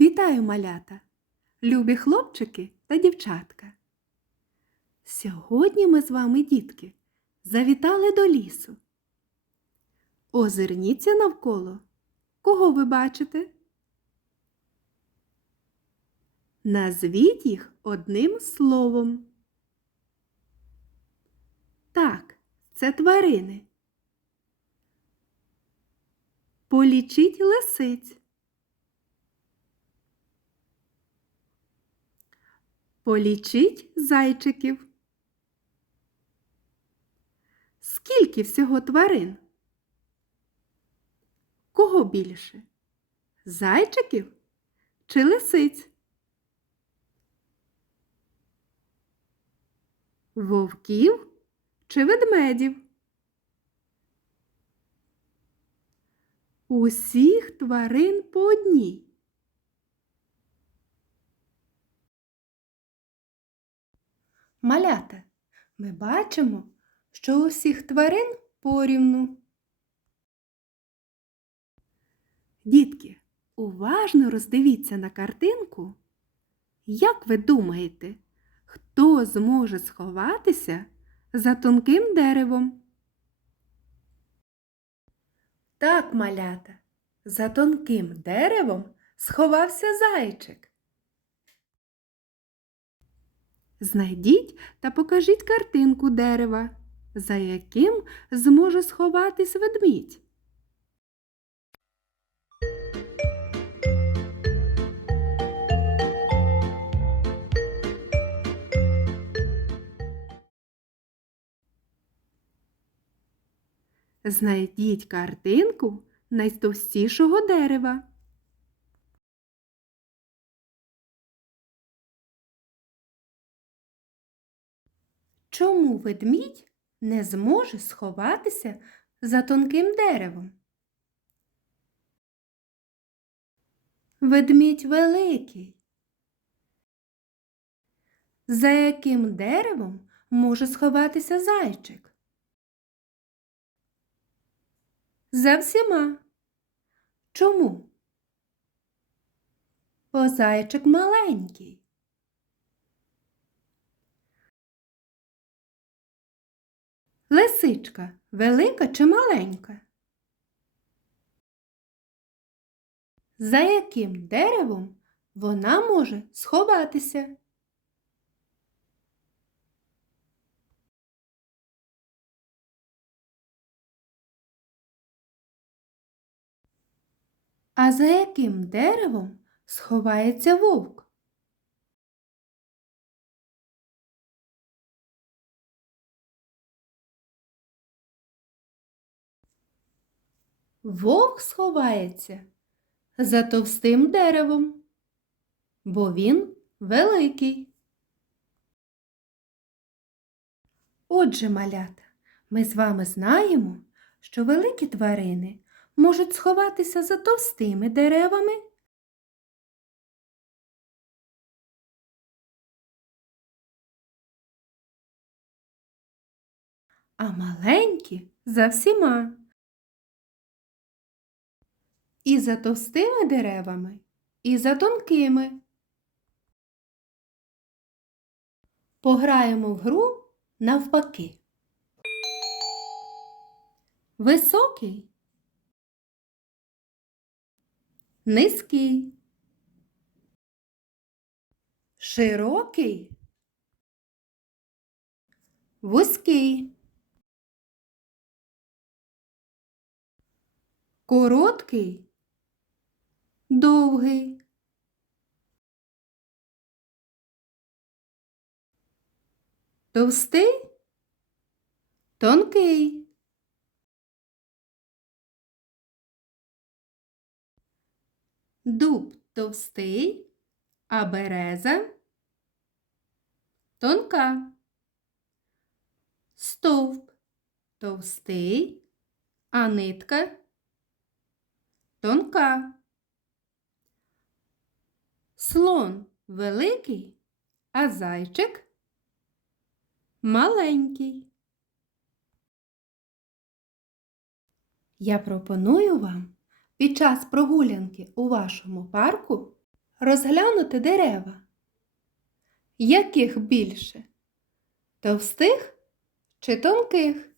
Вітаю, малята, любі хлопчики та дівчатка. Сьогодні ми з вами, дітки, завітали до лісу. Озирніться навколо. Кого ви бачите? Назвіть їх одним словом. Так, це тварини. Полічіть лисиць. Полічіть зайчиків. Скільки всього тварин? Кого більше? Зайчиків чи лисиць? Вовків чи ведмедів? Усіх тварин по одній. Малята, ми бачимо, що усіх тварин порівну. Дітки, уважно роздивіться на картинку. Як ви думаєте, хто зможе сховатися за тонким деревом? Так, малята, за тонким деревом сховався зайчик. Знайдіть та покажіть картинку дерева, за яким зможе сховатись ведмідь. Знайдіть картинку найтовстішого дерева. Чому ведмідь не зможе сховатися за тонким деревом? Ведмідь великий. За яким деревом може сховатися зайчик? За всіма. Чому? Бо зайчик маленький. Лисичка велика чи маленька? За яким деревом вона може сховатися? А за яким деревом сховається вовк? Вовк сховається за товстим деревом, бо він великий. Отже, малята, ми з вами знаємо, що великі тварини можуть сховатися за товстими деревами, а маленькі за всіма. І за товстими деревами, і за тонкими. Пограємо в гру навпаки. Високий, низький, широкий, вузький, короткий, довгий. Товстий, тонкий. Дуб товстий, а береза тонка. Стовп товстий, а нитка тонка. Слон великий, а зайчик маленький. Я пропоную вам під час прогулянки у вашому парку розглянути дерева. Яких більше? Товстих чи тонких?